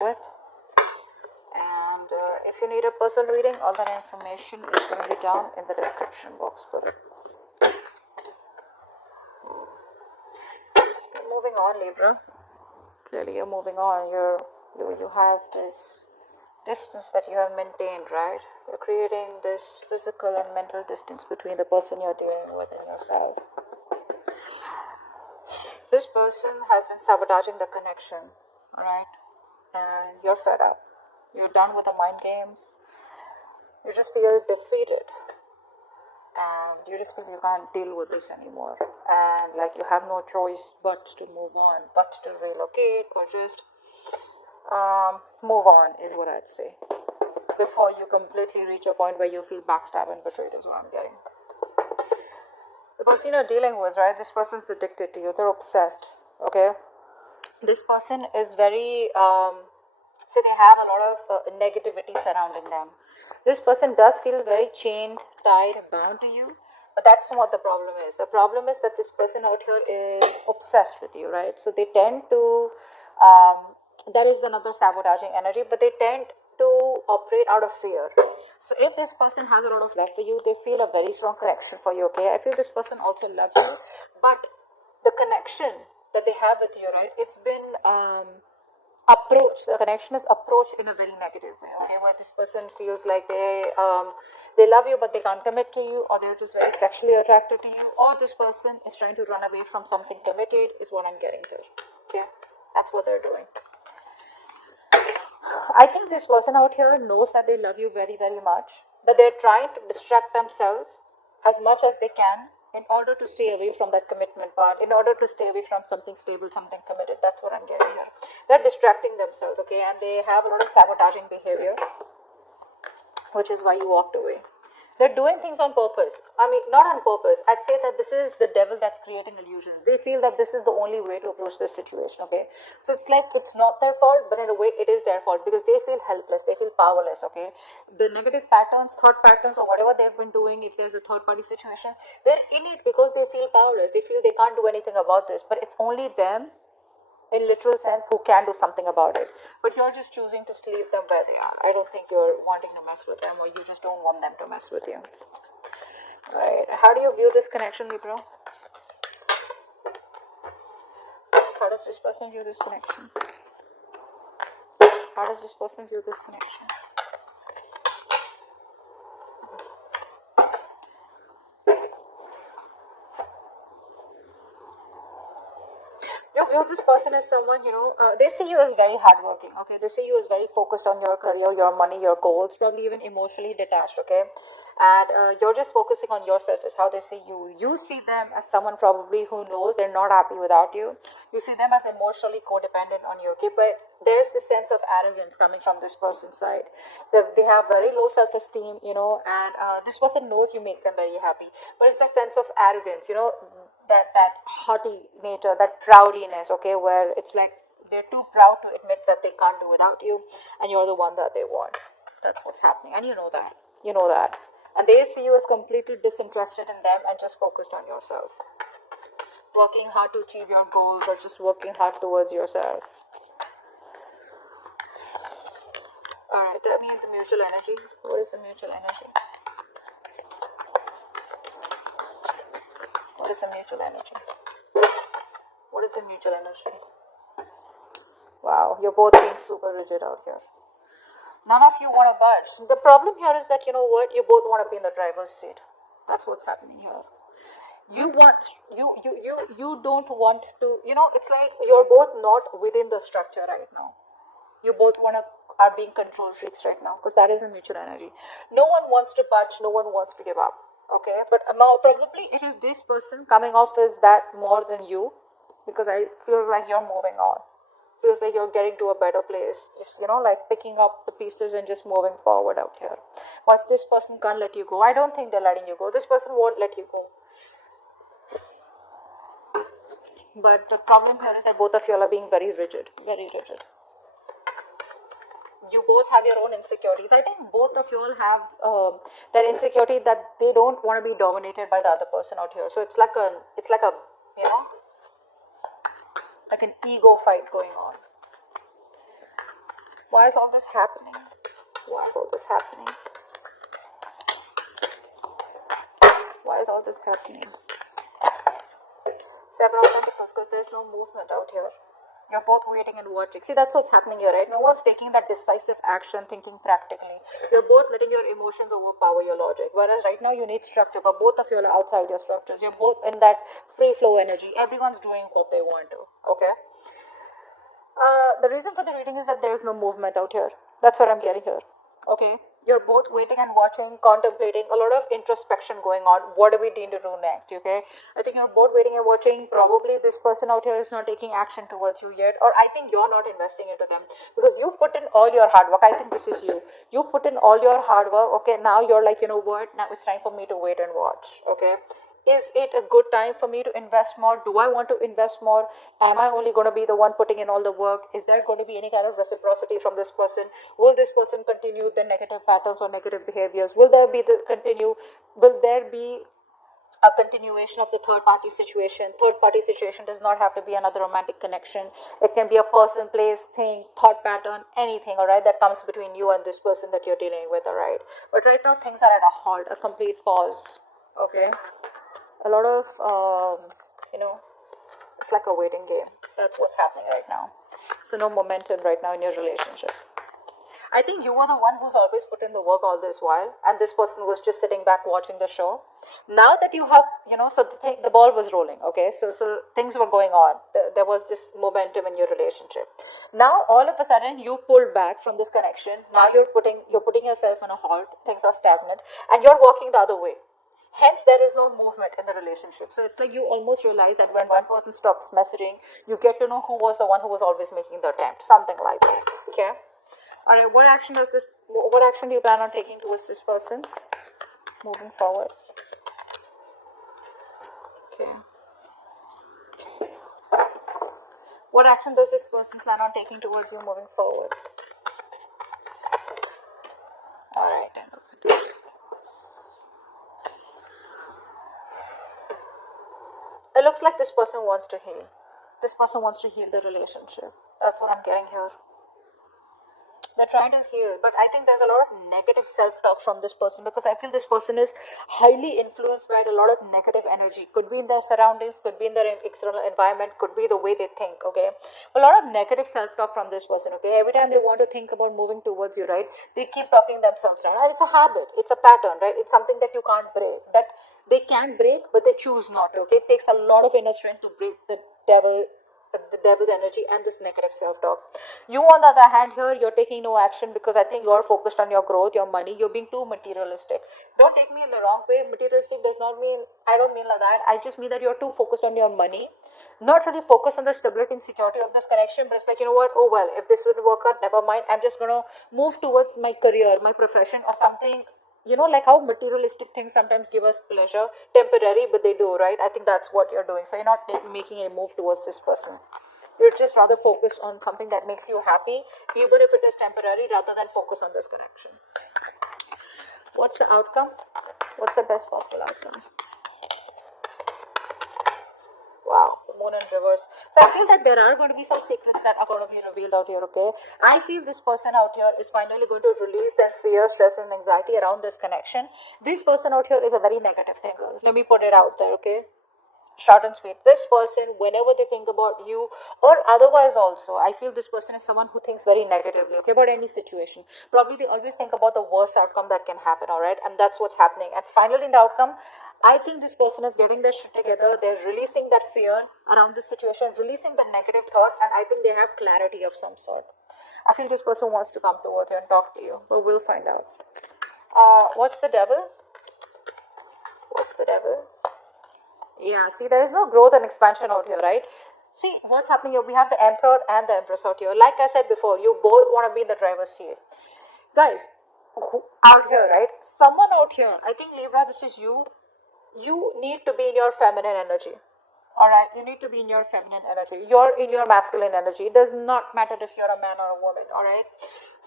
with. And if you need a personal reading, all that information is going to be down in the description box below. Moving on, Libra. Clearly, you're moving on. You have this distance that you have maintained, right? You're creating this physical and mental distance between the person you're dealing with and yourself. This person has been sabotaging the connection, right? And you're fed up. You're done with the mind games. You just feel defeated. And you just feel you can't deal with this anymore. And like you have no choice but to move on, but to relocate or just move on is what I'd say. Before you completely reach a point where you feel backstabbed and betrayed is what I'm getting. The person you're dealing with, right? This person's addicted to you. They're obsessed. Okay? This person is very, say they have a lot of negativity surrounding them. This person does feel very chained, tied, and bound to you. But that's not what the problem is. The problem is that this person out here is obsessed with you, right? So they tend to, that is another sabotaging energy, but they tend to operate out of fear. So if this person has a lot of love for you, they feel a very strong connection for you, okay? I feel this person also loves you, but the connection that they have with you, right, it's been approached, the connection is approached in a very negative way, okay, where this person feels like they love you but they can't commit to you, or they're just very sexually attracted to you, or this person is trying to run away from something committed is what I'm getting to, okay? That's what they're doing. I think this person out here knows that they love you very, very much, but they're trying to distract themselves as much as they can in order to stay away from that commitment part, in order to stay away from something stable, something committed. That's what I'm getting here. They're distracting themselves, okay, and they have a lot of sabotaging behavior, which is why you walked away. They're doing things on purpose. I mean, not on purpose. I'd say that this is the devil that's creating illusions. They feel that this is the only way to approach this situation, okay? So it's like it's not their fault, but in a way it is their fault because they feel helpless, they feel powerless, okay? The negative patterns, thought patterns, or whatever they've been doing, if there's a third party situation, they're in it because they feel powerless. They feel they can't do anything about this, but it's only them in literal sense who can do something about it, but you're just choosing to leave them where they are. I don't think you're wanting to mess with them, or you just don't want them to mess with you. Alright, how do you view this connection, Libra? How does this person view this connection? How does this person view this connection? You view this person as someone, they see you as very hardworking, okay? They see you as very focused on your career, your money, your goals, probably even emotionally detached, okay? And you're just focusing on yourself is how they see you. You see them as someone probably who knows they're not happy without you. You see them as emotionally codependent on you, okay? But there's this sense of arrogance coming from this person's side. They have very low self-esteem, and this person knows you make them very happy. But it's that sense of arrogance, that haughty nature, that proudiness, okay, where it's like they're too proud to admit that they can't do without you, and you're the one that they want. That's what's happening, and you know that. You know that. And they see you as completely disinterested in them and just focused on yourself. Working hard to achieve your goals or just working hard towards yourself. Alright, tell me the mutual energy. What is the mutual energy? What is the mutual energy? What is the mutual energy? Wow, you're both being super rigid out here. None of you want to budge. The problem here is that, you know what, you both want to be in the driver's seat. That's what's happening here. You don't want to, it's like you're both not within the structure right now. You both are being control freaks right now, because that is a mutual energy. No one wants to budge, no one wants to give up. Okay, but probably it is this person coming off as that more than you, because I feel like you're moving on. Feels like you're getting to a better place. Just like picking up the pieces and just moving forward out here. Once this person can't let you go, I don't think they're letting you go. This person won't let you go. But the problem here is that both of you are being very rigid, very rigid. You both have your own insecurities. I think both of you all have that insecurity that they don't want to be dominated by the other person out here. So it's like a like an ego fight going on. Why is all this happening? Why is all this happening? Why is all this happening? Seven of Pentacles, because there's no movement out here. You're both waiting and watching. See, that's what's happening here, right? No one's taking that decisive action, thinking practically. You're both letting your emotions overpower your logic. Whereas right now you need structure, but both of you are outside your structures. You're both in that free flow energy. Everyone's doing what they want to. Okay? The reason for the reading is that there is no movement out here. That's what I'm getting here. Okay? You're both waiting and watching, contemplating, a lot of introspection going on. What do we need to do next? Okay? I think you're both waiting and watching. Probably this person out here is not taking action towards you yet, or I think you're not investing into them because you put in all your hard work. I think this is you. You put in all your hard work. Okay? Now you're like, you know what? Now it's time for me to wait and watch. Okay? Is it a good time for me to invest more? Do I want to invest more? Am I only going to be the one putting in all the work? Is there going to be any kind of reciprocity from this person? Will this person continue the negative patterns or negative behaviors? Will there be the continue? Will there be a continuation of the third party situation? Third party situation does not have to be another romantic connection. It can be a person, place, thing, thought pattern, anything, all right, that comes between you and this person that you're dealing with, all right? But right now things are at a halt, a complete pause. Okay? A lot of it's like a waiting game. That's what's happening right now. So no momentum right now in your relationship. I think you were the one who's always put in the work all this while, and this person was just sitting back watching the show. Now that you have, so the ball was rolling. Okay, so things were going on. There was this momentum in your relationship. Now all of a sudden you pulled back from this connection. Now you're putting yourself on a halt. Things are stagnant, and you're walking the other way. Hence, there is no movement in the relationship. So it's like you almost realize that when one person stops messaging, you get to know who was the one who was always making the attempt. Something like that. Okay. All right. What action do you plan on taking towards this person moving forward? Okay. What action does this person plan on taking towards you moving forward? All right. It looks like this person wants to heal. This person wants to heal the relationship. That's what I'm getting here. They're trying to heal, but I think there's a lot of negative self-talk from this person because I feel this person is highly influenced by a lot of negative energy. Could be in their surroundings, could be in their external environment, could be the way they think, okay? A lot of negative self-talk from this person, okay? Every time they want to think about moving towards you, right? They keep talking themselves down. And it's a habit, it's a pattern, right? It's something that you can't break, that they can break, but they choose not to, okay? It takes a lot of inner strength to break the devil's energy and this negative self-talk. You on the other hand here, you're taking no action because I think you're focused on your growth, your money. You're being too materialistic. Don't take me in the wrong way. Materialistic does not mean, I don't mean like that. I just mean that you're too focused on your money, not really focused on the stability and security of this connection, but it's like, you know what, oh well, if this didn't work out, never mind. I'm just going to move towards my career, my profession or something. Like how materialistic things sometimes give us pleasure, temporary, but they do, right? I think that's what you're doing. So you're not making a move towards this person. You're just rather focused on something that makes you happy, even if it is temporary, rather than focus on this connection. What's the outcome? What's the best possible outcome? Wow, the moon in reverse. So I feel that there are going to be some secrets that are going to be revealed out here, okay? I feel this person out here is finally going to release their fear, stress, and anxiety around this connection. This person out here is a very negative thinker. Let me put it out there, okay? Short and sweet. This person, whenever they think about you or otherwise also, I feel this person is someone who thinks very negatively, okay, about any situation. Probably they always think about the worst outcome that can happen, all right? And that's what's happening. And finally, in the outcome, I think this person is getting their shit together. They're releasing that fear around this situation, releasing the negative thoughts, and I think they have clarity of some sort. I feel this person wants to come towards you and talk to you, but we'll find out. What's the devil? What's the devil? Yeah, see, there is no growth and expansion out here, right? See, what's happening here? We have the Emperor and the Empress out here. Like I said before, you both want to be in the driver's seat. Guys, out here, right? Someone out here, I think Libra, this is you. You need to be in your feminine energy. Alright, you need to be in your feminine energy. You're in your masculine energy. It does not matter if you're a man or a woman, alright?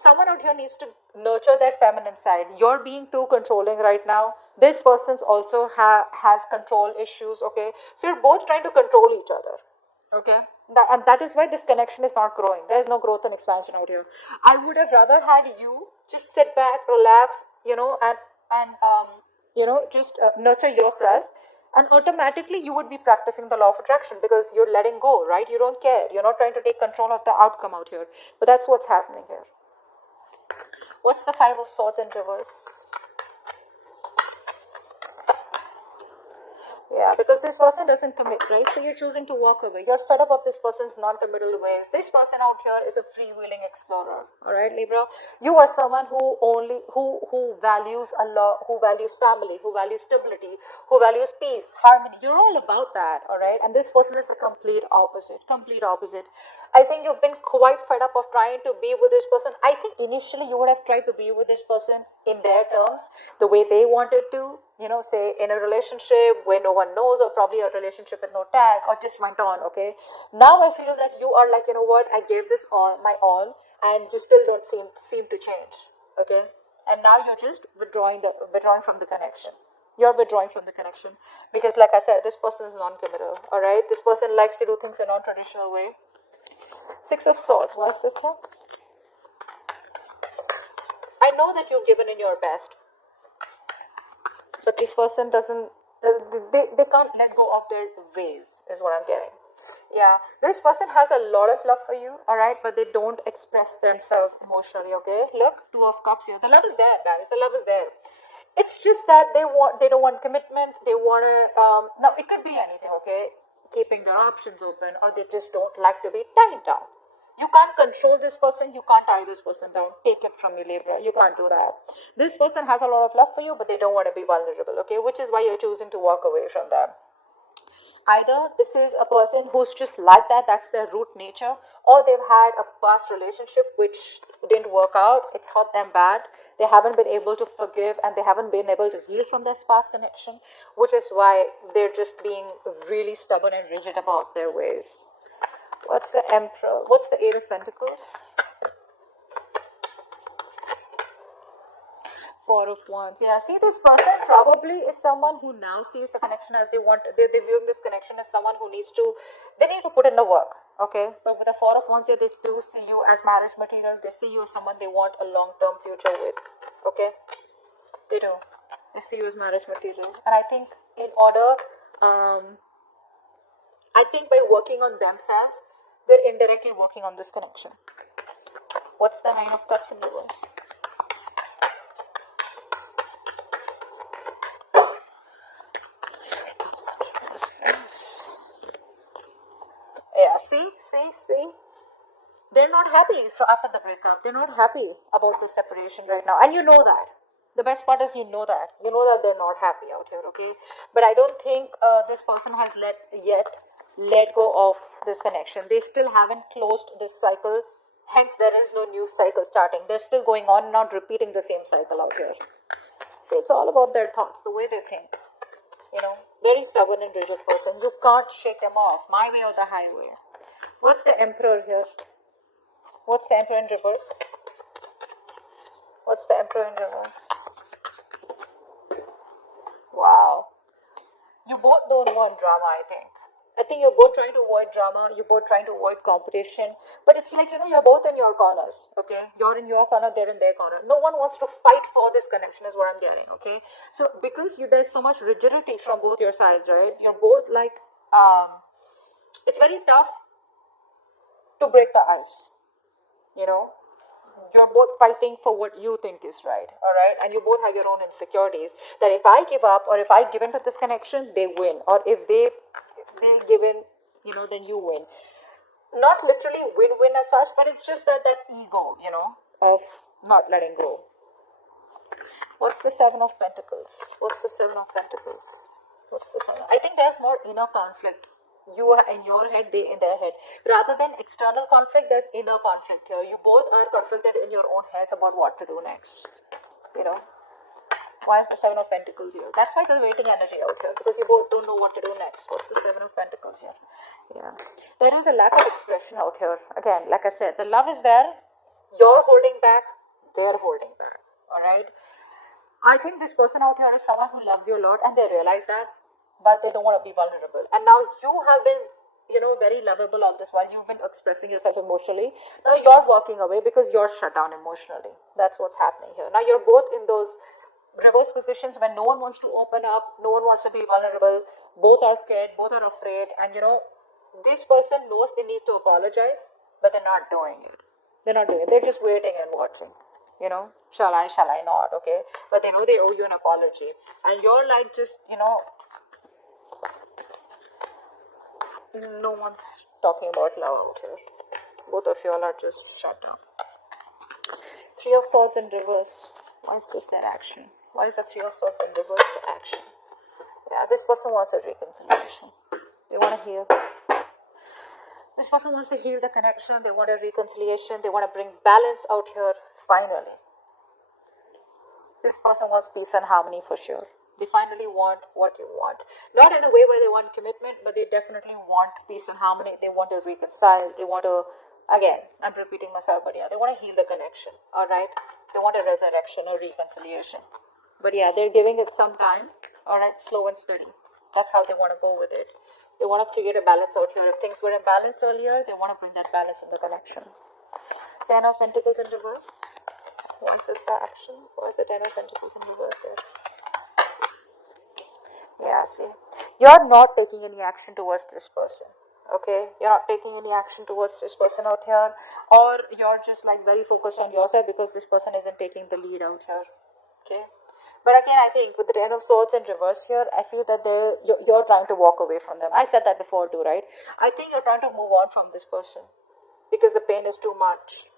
Someone out here needs to nurture their feminine side. You're being too controlling right now. This person's also has control issues, okay? So you're both trying to control each other, okay? And that is why this connection is not growing. There's no growth and expansion out here. I would have rather had you just sit back, relax, and just nurture yourself, and automatically you would be practicing the law of attraction because you're letting go, right? You don't care. You're not trying to take control of the outcome out here. But that's what's happening here. What's the Five of Swords in reverse? Yeah, because this person doesn't commit, right? So you're choosing to walk away. You're fed up of this person's non-committal ways. This person out here is a freewheeling explorer. All right, Libra. You are someone who values a lot, who values family, who values stability, who values peace, harmony. You're all about that, all right? And this person is the complete opposite. Complete opposite. I think you've been quite fed up of trying to be with this person. I think initially you would have tried to be with this person in their terms, the way they wanted to, say in a relationship where no one knows, or probably a relationship with no tag, or just went on, okay? Now I feel that you are like, you know what, I gave this all, my all, and you still don't seem to change, okay? And now you're just withdrawing from the connection. You're withdrawing from the connection because, like I said, this person is non-committal, all right? This person likes to do things in a non-traditional way. Six of Swords, what's this one? I know that you've given in your best, but this person doesn't, they can't let go of their ways, is what I'm getting. Yeah, this person has a lot of love for you, all right, but they don't express themselves emotionally, okay? Look, Two of Cups here. The love is there, guys. The love is there. It's just that they don't want commitment. They want to, now it could be anything, okay? Keeping their options open, or they just don't like to be tied down. You can't control this person. You can't tie this person down. Take it from me, Libra. You can't do that. This person has a lot of love for you, but they don't want to be vulnerable, okay? Which is why you're choosing to walk away from them. Either this is a person who's just like that, that's their root nature, or they've had a past relationship which didn't work out, it's hurt them bad, they haven't been able to forgive, and they haven't been able to heal from this past connection, which is why they're just being really stubborn and rigid about their ways. What's the Emperor? What's the Eight of Pentacles? Four of Wands. Yeah, see, this person probably is someone who now sees the connection as they want. They're viewing this connection as someone who they need to put in the work. Okay, but with the Four of Wands here, they do see you as marriage material. They see you as someone they want a long-term future with. Okay, they do. They see you as marriage material, and I think I think by working on themselves, they're indirectly working on this connection. What's the Nine of Cups in reverse? Yeah, see. They're not happy after the breakup. They're not happy about the separation right now. And you know that. The best part is you know that. You know that they're not happy out here, okay? But I don't think this person has let go of this connection. They still haven't closed this cycle. Hence, there is no new cycle starting. They're still going on and on, repeating the same cycle out here. So it's all about their thoughts, the way they think. Very stubborn and rigid person. You can't shake them off. My way or the highway. What's the Emperor here? What's the Emperor in reverse? What's the Emperor in reverse? Wow. You both don't want drama, I think. I think you're both trying to avoid drama, you're both trying to avoid competition, but it's like, you're both in your corners, okay? You're in your corner, they're in their corner. No one wants to fight for this connection, is what I'm getting, okay? So, because there's so much rigidity from both your sides, right? You're both like, it's very tough to break the ice, You're both fighting for what you think is right, all right? And you both have your own insecurities that if I give up or if I give in to this connection, they win. Or if they give in, then you win. Not literally win-win as such, but it's just that ego, of not letting go. What's the Seven of Pentacles? What's the Seven of Pentacles? What's the Seven? I think there's more inner conflict. You are in your head, they in their head. Rather than external conflict, there's inner conflict here. You both are conflicted in your own heads about what to do next. Why is the Seven of Pentacles here? That's why there's waiting energy out here, because you both don't know what to do next. What's the Seven of Pentacles here? Yeah. There is a lack of expression out here. Again, like I said, the love is there. You're holding back. They're holding back. Alright? I think this person out here is someone who loves you a lot, and they realize that, but they don't want to be vulnerable. And now very lovable on this while you've been expressing yourself emotionally. Now you're walking away because you're shut down emotionally. That's what's happening here. Now you're both in those reverse positions when no one wants to open up, no one wants to be vulnerable, both are scared, both are afraid, and this person knows they need to apologize, but they're not doing it. They're not doing it. They're just waiting and watching. Shall I not? Okay. But they know they owe you an apology. And you're like just, no one's talking about love out here. Both of you all are just shut down. Three of Swords in reverse. Why is this their action? Why is the Three of Swords in reverse the action? Yeah, this person wants a reconciliation. They want to heal. This person wants to heal the connection. They want a reconciliation. They want to bring balance out here finally. This person wants peace and harmony for sure. They finally want what you want. Not in a way where they want commitment, but they definitely want peace and harmony. They want to reconcile. They want to, again, I'm repeating myself, but yeah, they want to heal the connection. Alright? They want a resurrection or reconciliation. But yeah, they're giving it some time. Alright, slow and steady. That's how they want to go with it. They want to create a balance out here. If things were imbalanced earlier, they want to bring that balance in the connection. Ten of Pentacles in reverse. Why is this the action? Why is the Ten of Pentacles in reverse here? Yeah, see. You're not taking any action towards this person. Okay? You're not taking any action towards this person out here. Or you're just like very focused on yourself because this person isn't taking the lead out here. Okay? But again, I think with the Ten of Swords in reverse here, I feel that you're trying to walk away from them. I said that before too, right? I think you're trying to move on from this person because the pain is too much.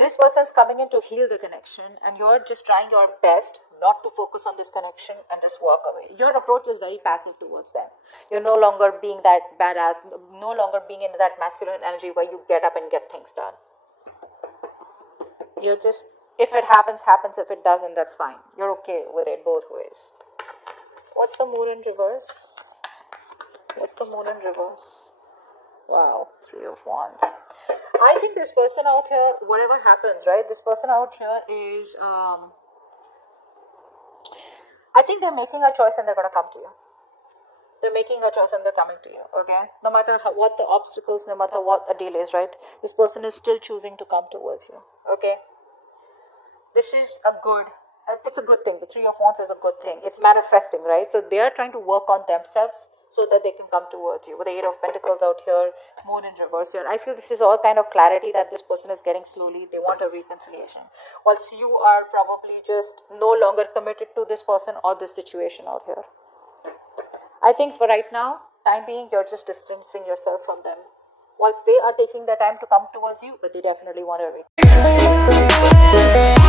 This person's coming in to heal the connection, and you're just trying your best not to focus on this connection and just walk away. Your approach is very passive towards them. You're no longer being that badass, no longer being in that masculine energy where you get up and get things done. You're just, if it happens, happens. If it doesn't, that's fine. You're okay with it both ways. What's the Moon in reverse? What's the Moon in reverse? Wow, Three of Wands. I think this person out here, whatever happens, right? This person out here is, I think they're making a choice and they're going to come to you. They're making a choice and they're coming to you, okay? No matter what the obstacles, no matter what the delays, right? This person is still choosing to come towards you, okay? This is it's a good thing. The Three of Wands is a good thing. It's manifesting, right? So they are trying to work on themselves so that they can come towards you. With the Eight of Pentacles out here, Moon in reverse here, I feel this is all kind of clarity that this person is getting slowly. They want a reconciliation. Whilst you are probably just no longer committed to this person or this situation out here. I think for right now, time being, you're just distancing yourself from them. Whilst they are taking their time to come towards you, but they definitely want a reconciliation.